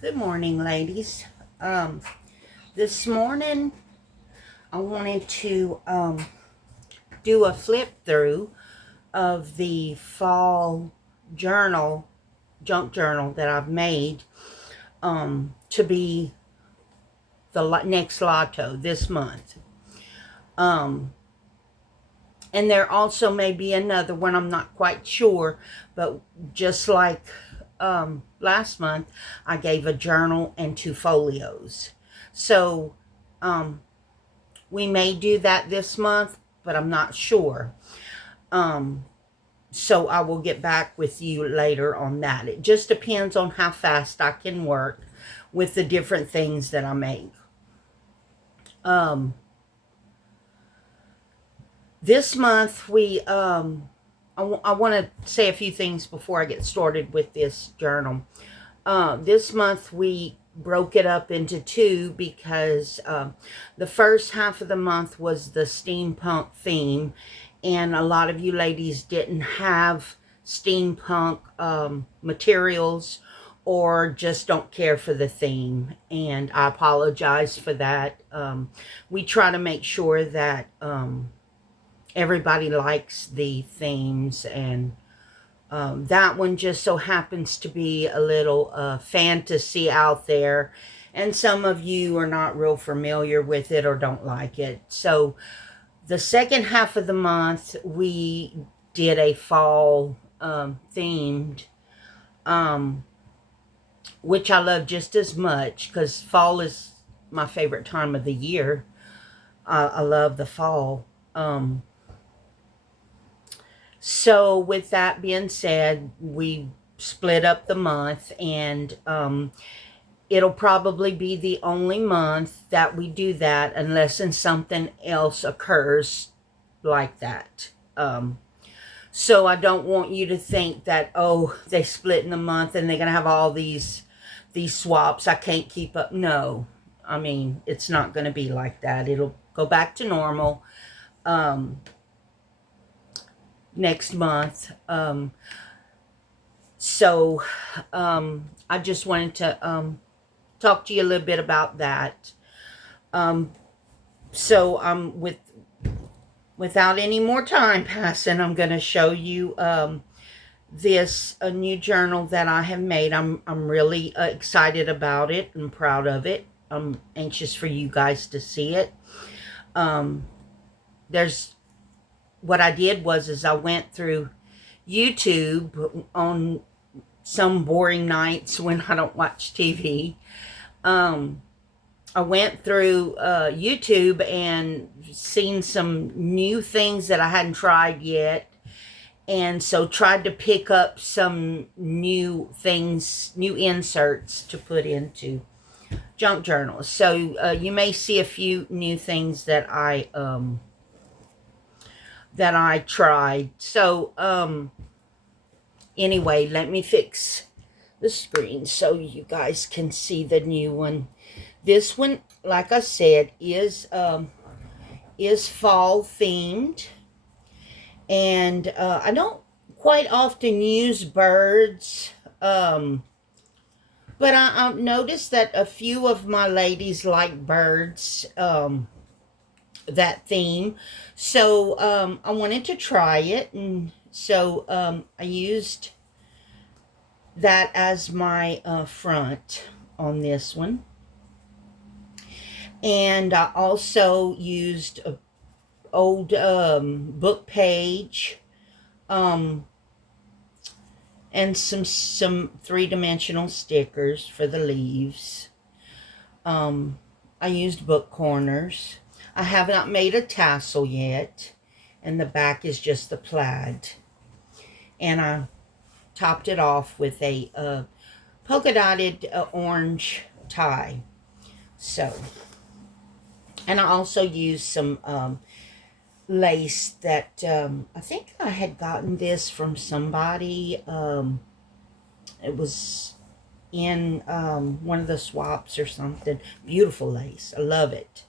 Good morning, ladies. This morning I wanted to do a flip through of the fall journal, junk journal that I've made to be the next lotto this month. And there also may be another one, I'm not quite sure, but just like last month, I gave a journal and 2 folios. So we may do that this month, but I'm not sure. So I will get back with you later on that. It just depends on how fast I can work with the different things that I make. This month I want to say a few things before I get started with this journal. This month we broke it up into two because the first half of the month was the steampunk theme, and a lot of you ladies didn't have steampunk materials or just don't care for the theme, and I apologize for that. We try to make sure that everybody likes the themes, and that one just so happens to be a little fantasy out there, and some of you are not real familiar with it or don't like it. So the second half of the month we did a fall themed, which I love just as much because fall is my favorite time of the year. I love the fall. So with that being said, we split up the month, and it'll probably be the only month that we do that unless something else occurs like that. So I don't want you to think that, oh, they split in the month and they're going to have all these swaps. I can't keep up. No, I mean, it's not going to be like that. It'll go back to normal next month. So I just wanted to talk to you a little bit about that. So without any more time passing, I'm going to show you this a new journal that I have made. I'm really excited about it and proud of it. I'm anxious for you guys to see it. There's what I did was I went through YouTube on some boring nights when I don't watch TV. I went through YouTube and seen some new things that I hadn't tried yet, and so tried to pick up some new things, new inserts to put into junk journals. So you may see a few new things that I tried. So anyway, let me fix the screen so you guys can see the new one. This one, like I said, is fall themed, and I don't quite often use birds, but I've noticed that a few of my ladies like birds, that theme. So I wanted to try it, and so I used that as my front on this one. And I also used an old book page, and some three-dimensional stickers for the leaves. I used book corners. I have not made a tassel yet, and the back is just the plaid. And I topped it off with a polka dotted orange tie. So, and I also used some lace that I think I had gotten this from somebody. It was in one of the swaps or something. Beautiful lace. I love it.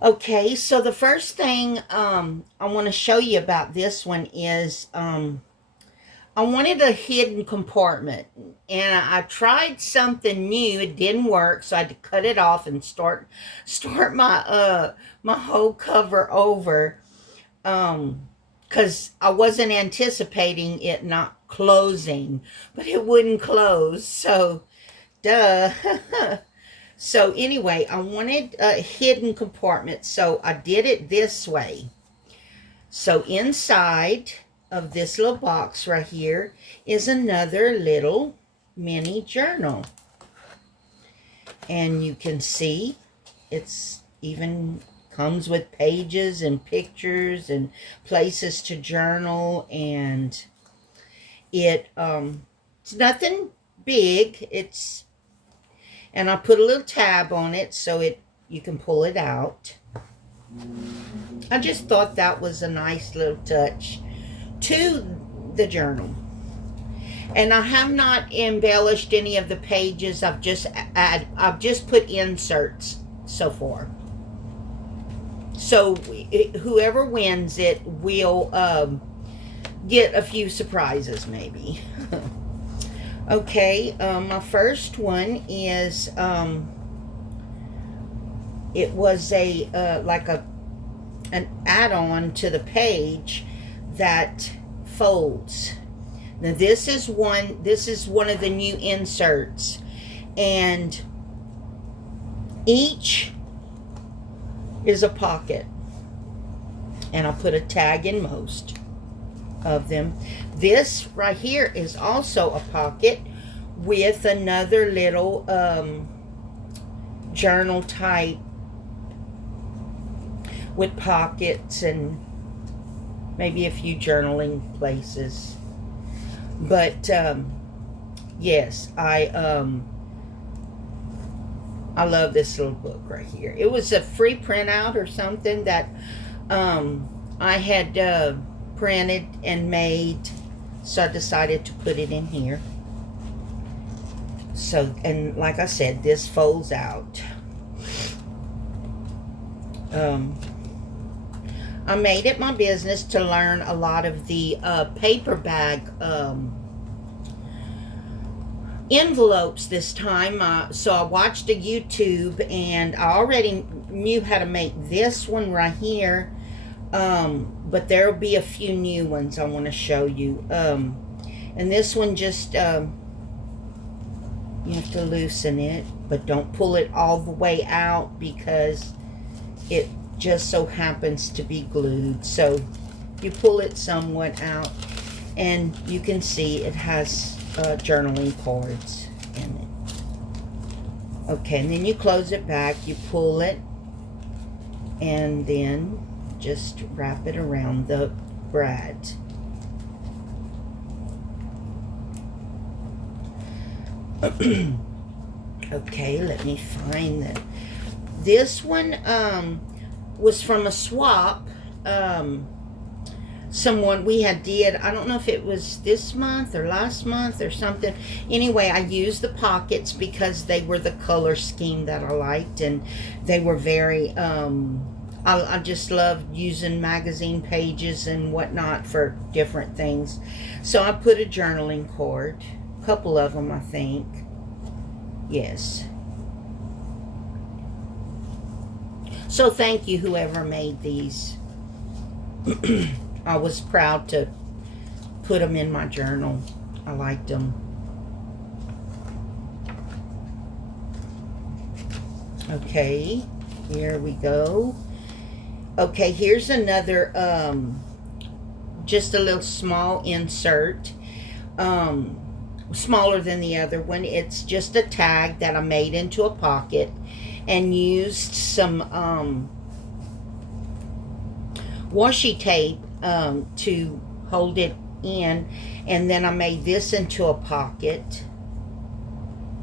Okay, so the first thing I want to show you about this one is I wanted a hidden compartment, and I tried something new. It didn't work, so I had to cut it off and start my whole cover over. Because I wasn't anticipating it not closing, but it wouldn't close. So, duh. So anyway, I wanted a hidden compartment, so I did it this way. So inside of this little box right here is another little mini journal. And you can see it's even comes with pages and pictures and places to journal, and it's nothing big. And I put a little tab on it so you can pull it out. I just thought that was a nice little touch to the journal. And I have not embellished any of the pages. I've just put inserts so far. So whoever wins it will get a few surprises maybe. Okay, my first one is it was an add-on to the page that folds. Now this is one of the new inserts, and each is a pocket, and I put a tag in most of them. This right here is also a pocket with another little journal type with pockets and maybe a few journaling places. But yes, I love this little book right here. It was a free printout or something that I had printed and made, so I decided to put it in here. So, and like I said, this folds out. I made it my business to learn a lot of the paper bag envelopes this time. So I watched a YouTube, and I already knew how to make this one right here. But there will be a few new ones I want to show you. And this one just, you have to loosen it, but don't pull it all the way out because it just so happens to be glued. So you pull it somewhat out, and you can see it has journaling cords in it. Okay, and then you close it back, you pull it, and then just wrap it around the brad. Okay, let me find that. This one was from a swap. Someone we had did, I don't know if it was this month or last month or something. Anyway, I used the pockets because they were the color scheme that I liked, and they were very I just loved using magazine pages and whatnot for different things. So I put a journaling cord, a couple of them I think. Yes. So thank you whoever made these. I was proud to put them in my journal. I liked them. Okay, here we go. Okay, here's another, just a little small insert. Smaller than the other one. It's just a tag that I made into a pocket and used some washi tape to hold it in, and then I made this into a pocket.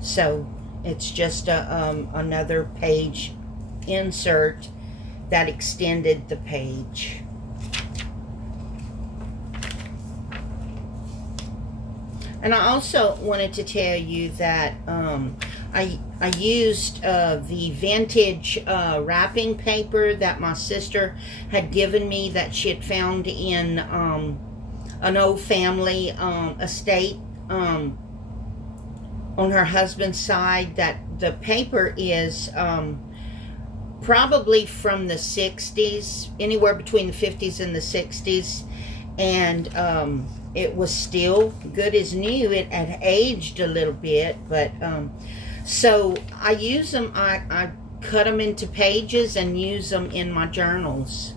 So it's just another page insert that extended the page. And I also wanted to tell you that I used the vintage wrapping paper that my sister had given me that she had found in an old family estate on her husband's side. That the paper is probably from the 60s, anywhere between the 50s and the 60s, and it was still good as new. It had aged a little bit, but so I use them. I cut them into pages and use them in my journals.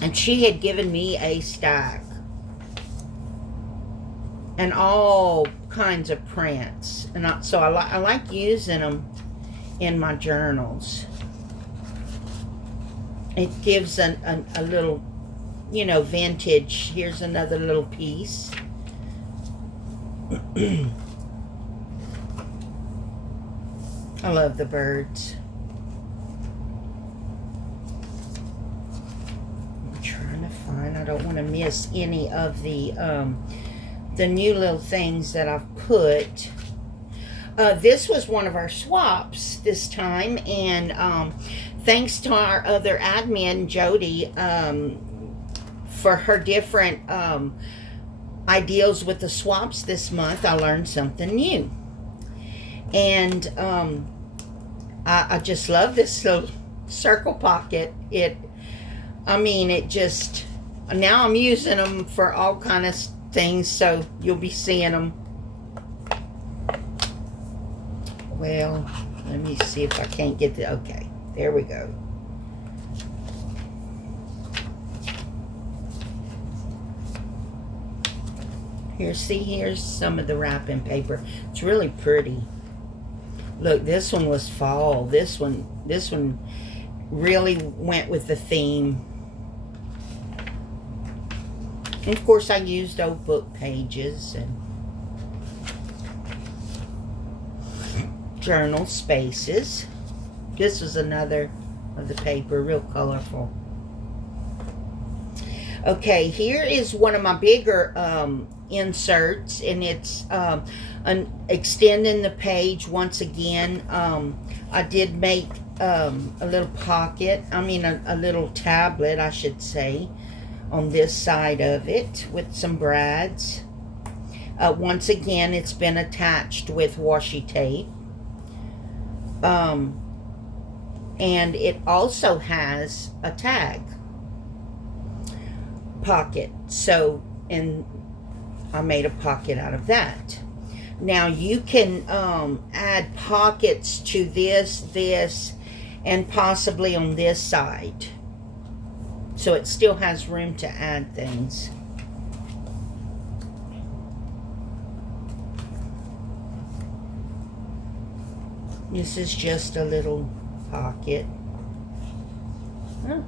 And she had given me a stack and all kinds of prints, and so I like using them in my journals. It gives a little, you know, vintage. Here's another little piece. I love the birds. I'm trying to find, I don't want to miss any of the new little things that I've put. This was one of our swaps this time, and thanks to our other admin, Jody, for her different ideas with the swaps this month, I learned something new. And I just love this little circle pocket. It just, now I'm using them for all kind of things, so you'll be seeing them. Well, let me see if I can't get the, okay, there we go. Here's some of the wrapping paper. It's really pretty. Look, this one was fall. This one really went with the theme. And of course, I used old book pages and journal spaces. This was another of the paper, real colorful. Okay, here is one of my bigger inserts, and it's extending the page once again. I did make a little pocket, a little tablet, I should say, on this side of it with some brads. Once again, it's been attached with washi tape. And it also has a tag pocket. So, and I made a pocket out of that. Now you can add pockets to this, and possibly on this side. So it still has room to add things. This is just a little pocket. Oh,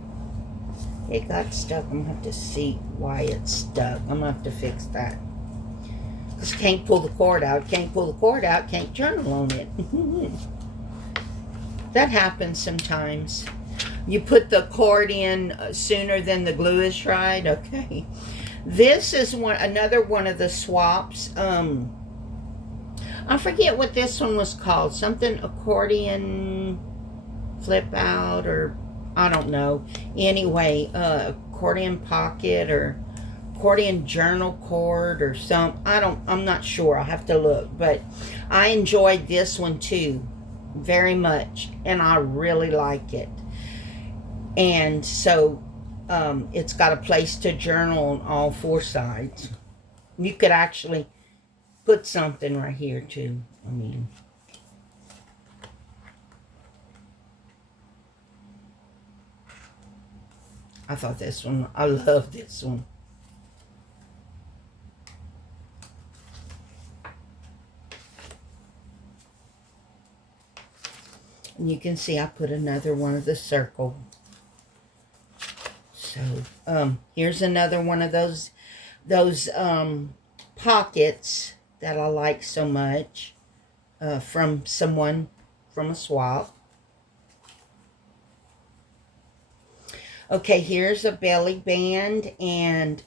it got stuck. I'm going to have to see why it's stuck. I'm going to have to fix that. Just can't pull the cord out. Can't pull the cord out. Can't journal on it. That happens sometimes. You put the cord in sooner than the glue is dried. Okay. This is another one of the swaps. I forget what this one was called. Something accordion flip out, or I don't know. Anyway, accordion pocket or accordion journal cord or I'm not sure. I'll have to look. But I enjoyed this one too very much, and I really like it. And so it's got a place to journal on all four sides. You could actually put something right here too. I thought this one, I love this one. And you can see I put another one of the circle. So here's another one of those pockets that I like so much from someone from a swap. Okay, here's a belly band, and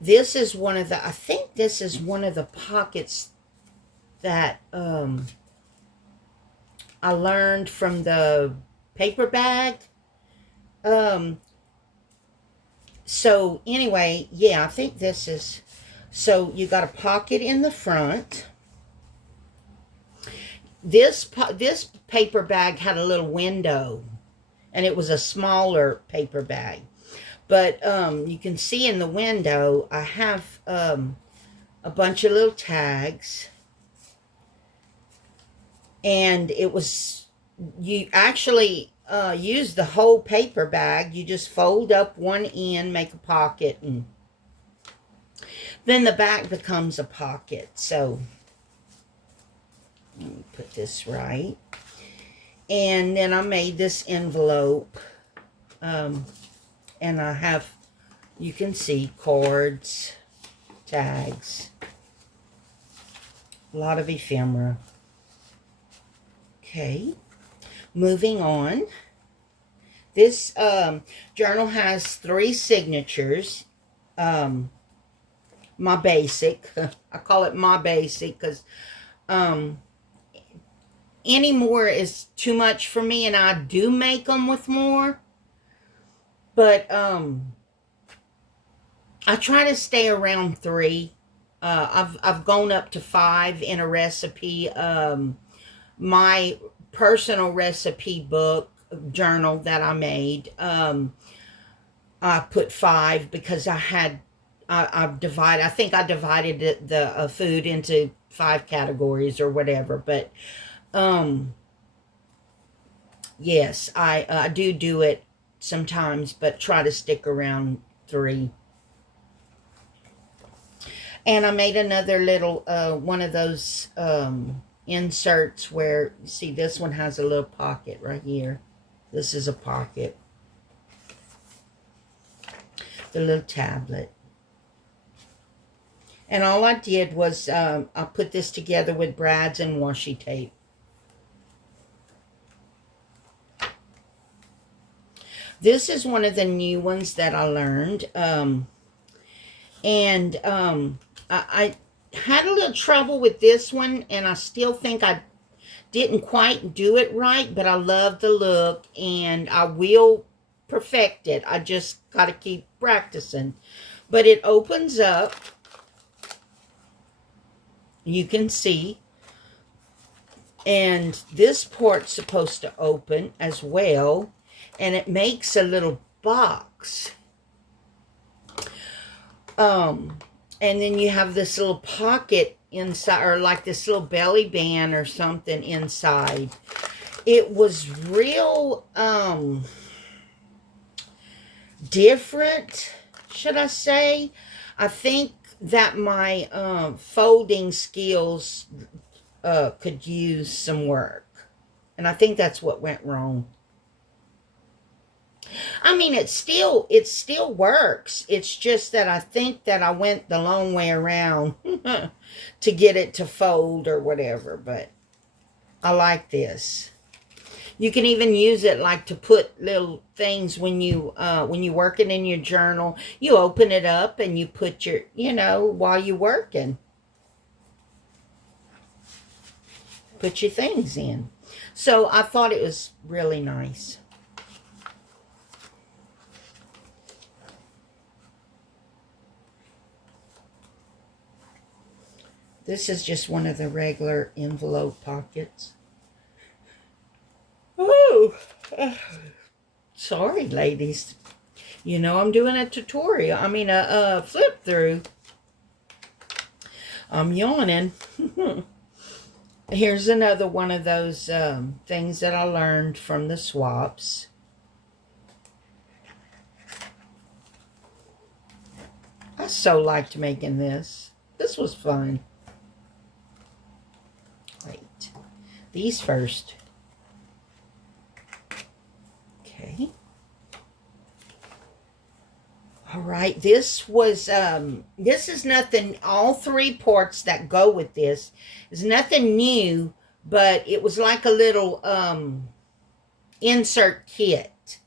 this is one of the, I think this is one of the pockets that I learned from the paper bag. So anyway, yeah, I think this is, so you got a pocket in the front. This paper bag had a little window, and it was a smaller paper bag. But you can see in the window, I have a bunch of little tags. And it was, you actually use the whole paper bag. You just fold up one end, make a pocket, and then the back becomes a pocket. So let me put this right. And then I made this envelope. And I have, you can see, cards, tags, a lot of ephemera. Okay, moving on. This journal has 3 signatures. My basic, I call it my basic because any more is too much for me, and I do make them with more. But I try to stay around 3. I've gone up to 5 in a recipe. My personal recipe book journal that I made, I put 5 because I think I divided the food into 5 categories or whatever. But yes, I do it sometimes, but try to stick around 3. And I made another little one of those inserts where, you see, this one has a little pocket right here. This is a pocket. The little tablet. And all I did was I put this together with brads and washi tape. This is one of the new ones that I learned. I had a little trouble with this one, and I still think I didn't quite do it right, but I love the look, and I will perfect it. I just got to keep practicing. But it opens up. You can see. And this part's supposed to open as well, and it makes a little box. And then you have this little pocket inside, or like this little belly band or something inside. It was real different, should I say. I think that my folding skills could use some work. And I think that's what went wrong. I mean, it still works. It's just that I think that I went the long way around to get it to fold or whatever. But I like this. You can even use it like to put little things when you're working in your journal. You open it up and you put your, while you're working, put your things in. So I thought it was really nice. This is just one of the regular envelope pockets. Oh, sorry, ladies. I'm doing a tutorial. I mean, a flip through. I'm yawning. Here's another one of those things that I learned from the swaps. I so liked making this. This was fun. Wait, these first. Okay. All right, this is nothing, all 3 parts that go with this is nothing new, but it was like a little insert kit.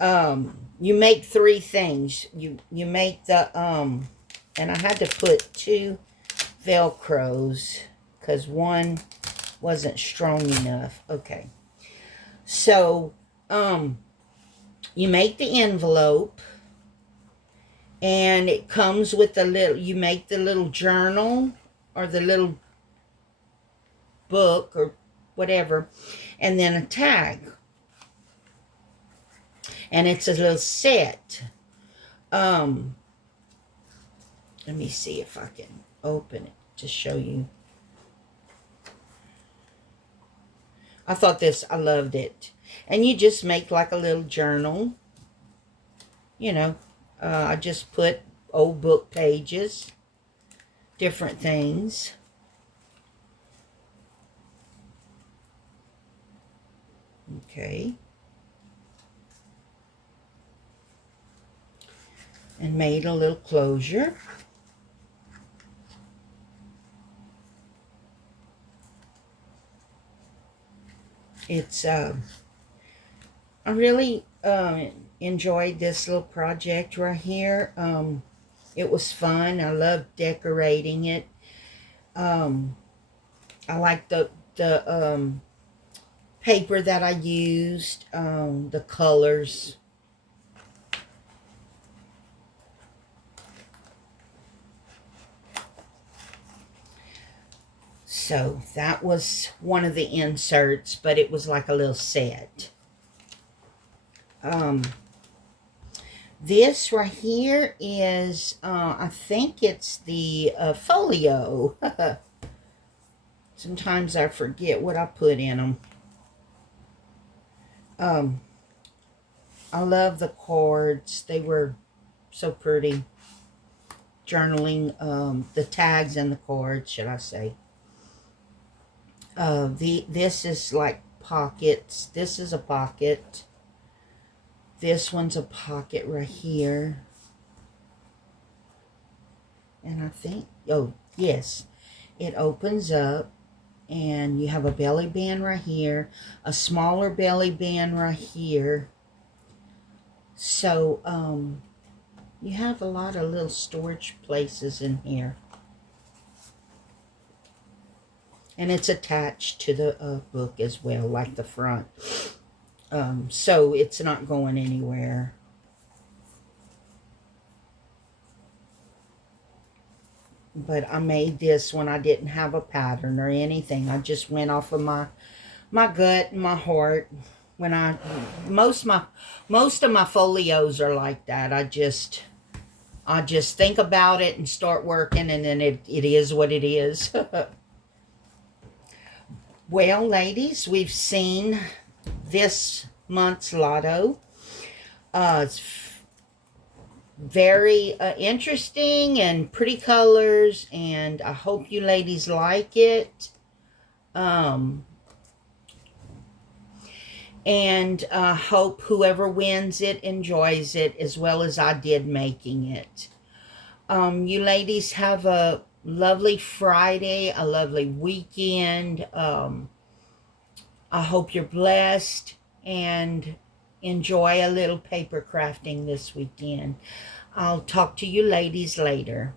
You make 3 things. You make the, and I had to put 2 Velcros because one wasn't strong enough. Okay. So, you make the envelope. And it comes with a little, you make the little journal or the little book or whatever, and then a tag. And it's a little set. Let me see if I can open it to show you. I thought this, I loved it. And you just make like a little journal. You know, I just put old book pages, different things. Okay. And made a little closure. It's, I really enjoyed this little project right here. It was fun. I loved decorating it. I like the paper that I used, the colors. So that was one of the inserts, but it was like a little set. This right here is, I think it's the folio. Sometimes I forget what I put in them. I love the cards. They were so pretty. Journaling, the tags and the cards, should I say. This is like pockets. This is a pocket. This one's a pocket right here. And I think, oh, yes, it opens up and you have a belly band right here, a smaller belly band right here. So, you have a lot of little storage places in here. And it's attached to the book as well, like the front. So it's not going anywhere. But I made this when I didn't have a pattern or anything. I just went off of my gut and my heart. When most of my folios are like that. I just think about it and start working, and then it is what it is. Well, ladies, we've seen this month's lotto. It's very interesting and pretty colors, and I hope you ladies like it. And I hope whoever wins it enjoys it as well as I did making it. You ladies have a lovely Friday, a lovely weekend. I hope you're blessed and enjoy a little paper crafting this weekend. I'll talk to you ladies later.